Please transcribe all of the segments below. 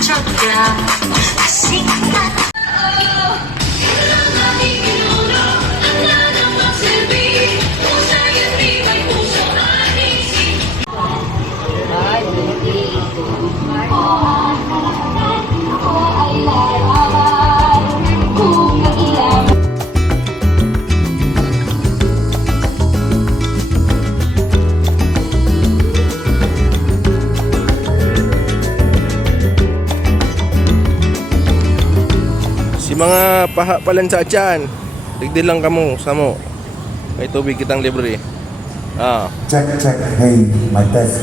tsaga, sikap. Si mga paha palan sa atyan, digdil lang kamo sa mo. May tubig kitang libre. Check, check. Hey, my test.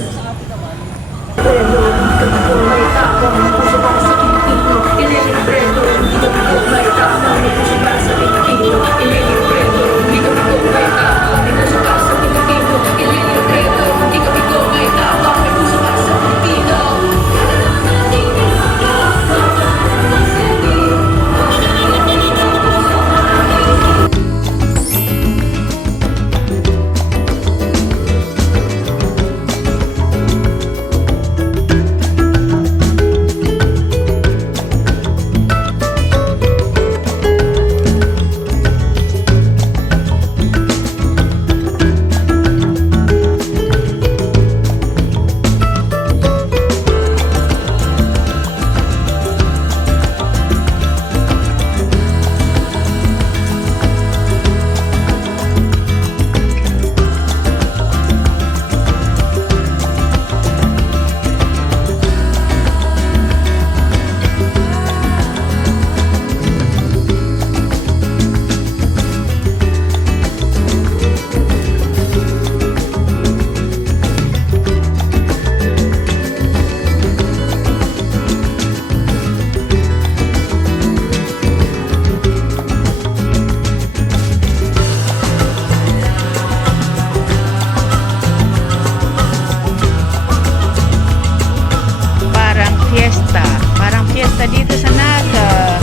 Parang fiesta dito sa Naga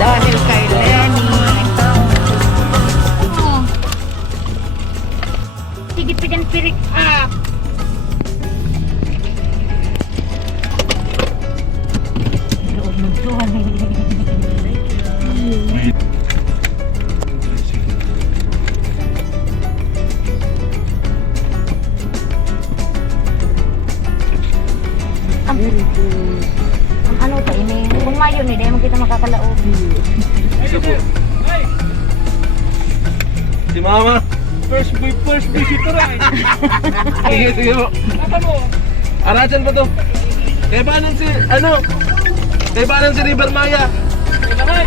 dahil kay Lenny. Sige, pidan-pirik. Loob ng tuwan. Ang ano to, ini kung mayo ni dahil mo kita makakalaog. Si Mama, first visitor ay. Sige, sige po. Apa mo? Arasan pa to. Kaya banan si, kaya banan si River Maya.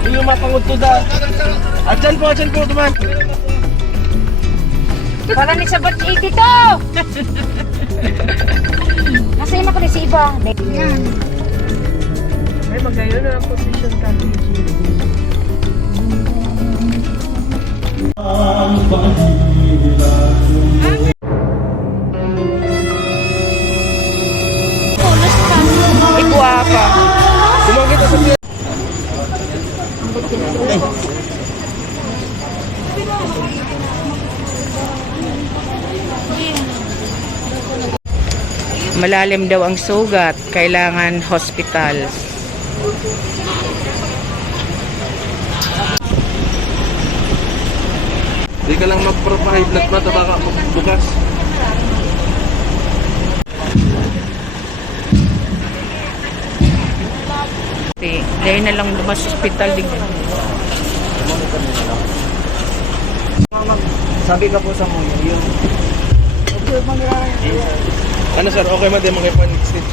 Yung mapangod to da. Atyan po, tuman. Para ni sabat 80 to! Nasa ina ko ni si Iba. Yan. Ay, magayon na ang position ka, PG. Iguapa. Sumangkit sa piya. Malalim daw ang sugat, kailangan hospital. Di ka lang magpro-high blood mata baka bukas. Dahil na lang lumas sa hospital din. Sabi ka po sa mga yun. Ano sir, okay man din mga point stitch.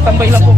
Tambay lang po.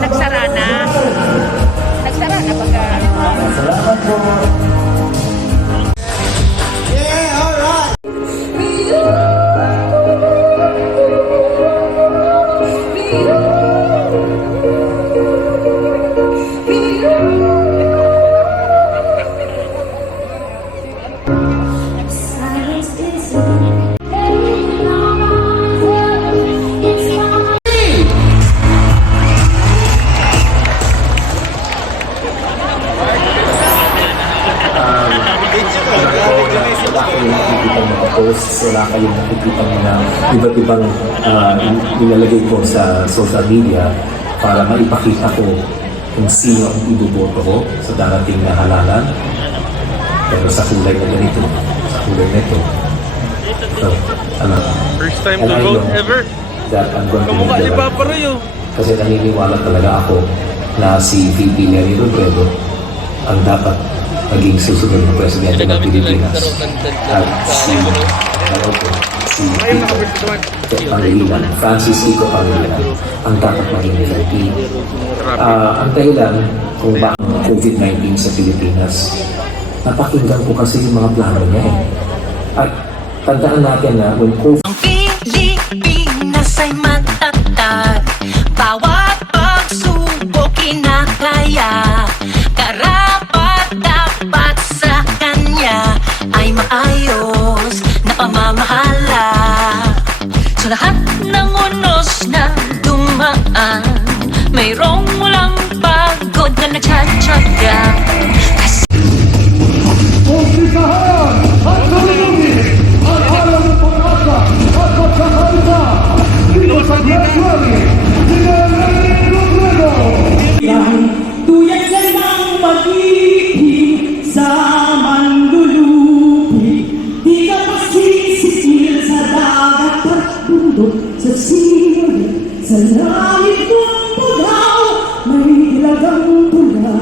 Nagsara na. Nagsara na pagka. Salamat po. Silence is it's not Wala kayong nakikita mga posts, wala kayong nakikita mga iba't ibang nilalagay ko sa social media para maipakita ko kung sino ang iboboto ko sa darating na halalan. Pero sa kulay na ganito, sa kulay na ito, so, First time and to I vote know ever. that I'm going to Kamukha make ni the right Papa Rio. kasi naniniwala talaga ako na si VP Lenny Robredo ang dapat maging susunod na presidente ng Pilipinas at si Pangilinan, Francis Kiko Pangilinan ang dapat maging VP. Ang dahilan kung bakit COVID-19 sa Pilipinas, napakinggan ko kasi yung mga plano niya eh. At tandaan natin na when COVID Ang Pilipinas ay matatag, bawat pagsubok kinakaya, karapat dapat sa kanya ay maayos na pamamahala. Sa lahat ng unos na dumaan, mayroong walang pagod na nagtsatsaga. Tuyat yan ang pag-ibig sa manlulupi. Di ka pasisisil sa dagat at bundok, sa sinulit, sa langit ng pugaw. May dilagang pula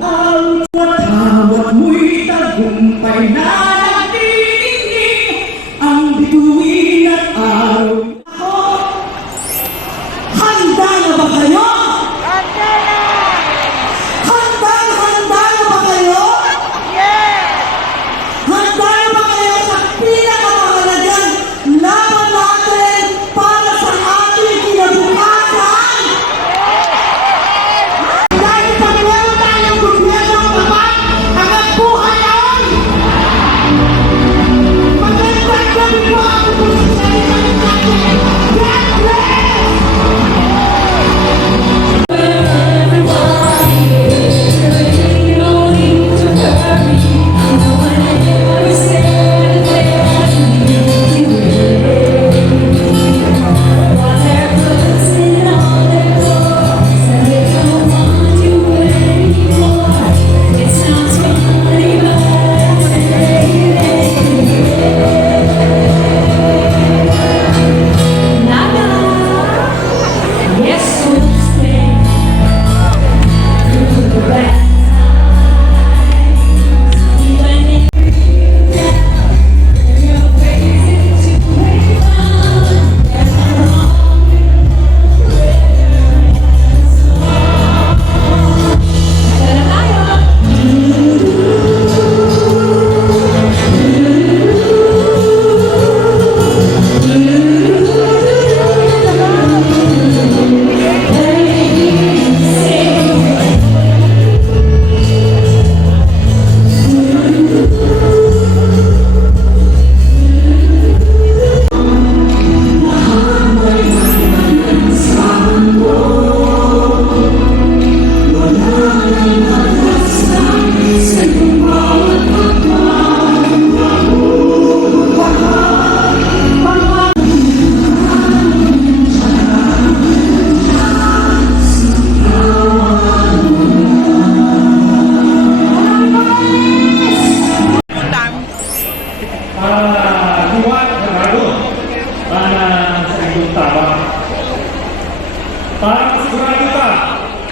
at ang tawag mo'y tagumpay na nagtitingin. Ang bituin at araw. Handa na ba kayo? Handa na ba kayo? Handa na ba kayo sa pinakamahalagang laban natin para sa ating kinabukasan? Dahil Panginoon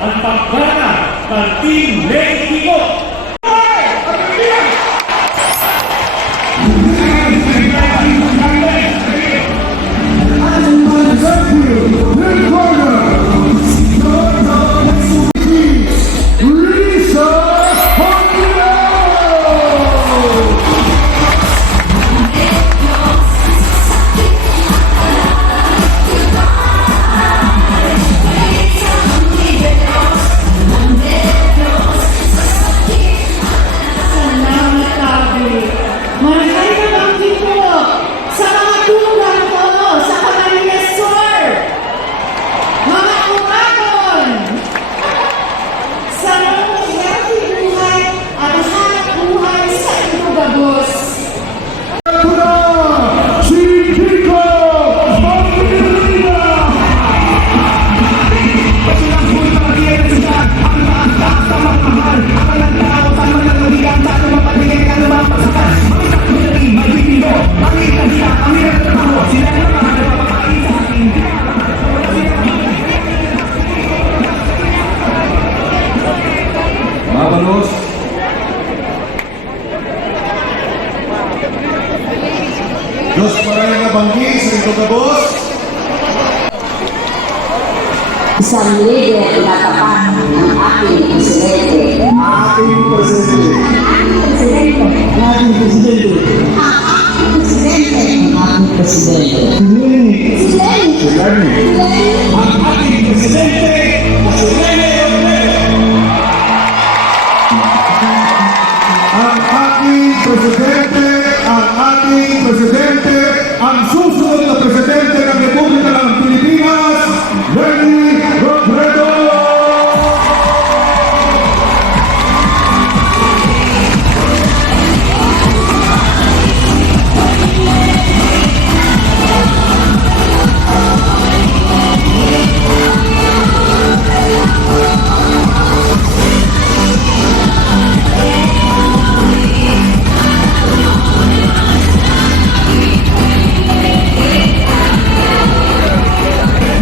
ang pagkana ng Team Mexico. Vámonos. Diyos maraming nabanggi sa likod na boss. Isang leader na tapat ng aking presidente. Ating presidente. Presidente. Ating presidente. Aking presidente. Aking presidente. Si Lenny. Ang ating presidente na si Lenny Robredo. Ang ating presidente, ang susunod na presidente ng Republika ng Pilipinas, Lenny Robredo.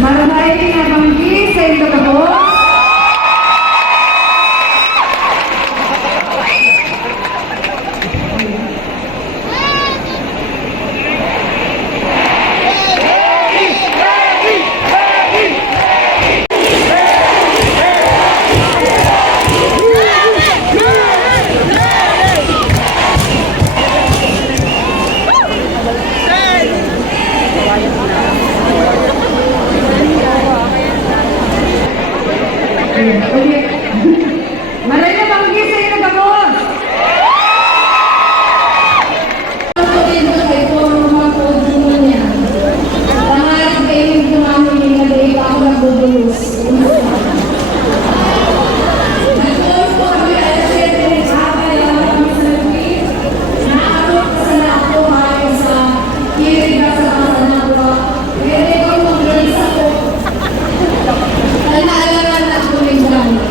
Maraya banggi sa inyo ka boss. Ito kay Forma ko niya. Tangalit kayo yung namin yung nag-iiba ako ng bubulus. Nag-call ko kami ay siyempre nag-abay ang kami sa nag-iis. Naabot ka sa nato hayo sa kirig na sa kasanawa. Pwede ko mag-release ako. Naalala na ako ng gamit.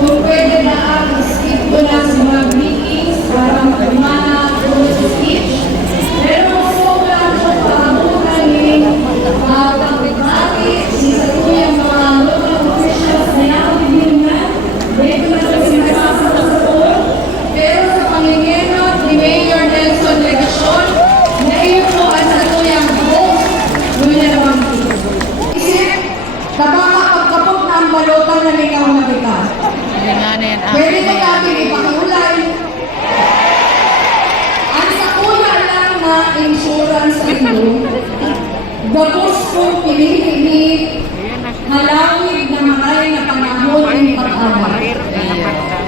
Kung pwede na skip ko lang sa mga greetings para makamana ko sa speech. Pero gusto ko lang ito paabutan ni pagkakit si sa tuyang mga local officials na nakabibili na. Dito na ito sinasasama sa po. Pero sa pangingenot ni Mayor Nelson Legasyon, na iyo po ang sa tuyang host, Luya naman dito. Isip, tabaka pagkapok na ang balutan na lingaw na kita. Pwede ko namin ipakiulay. Ang sakuya lang na insurance sa inyo, gabos kong pinili halawid na maray na panahon ng pag-abay.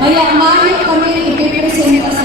Kaya mayo kami ipipresenta sa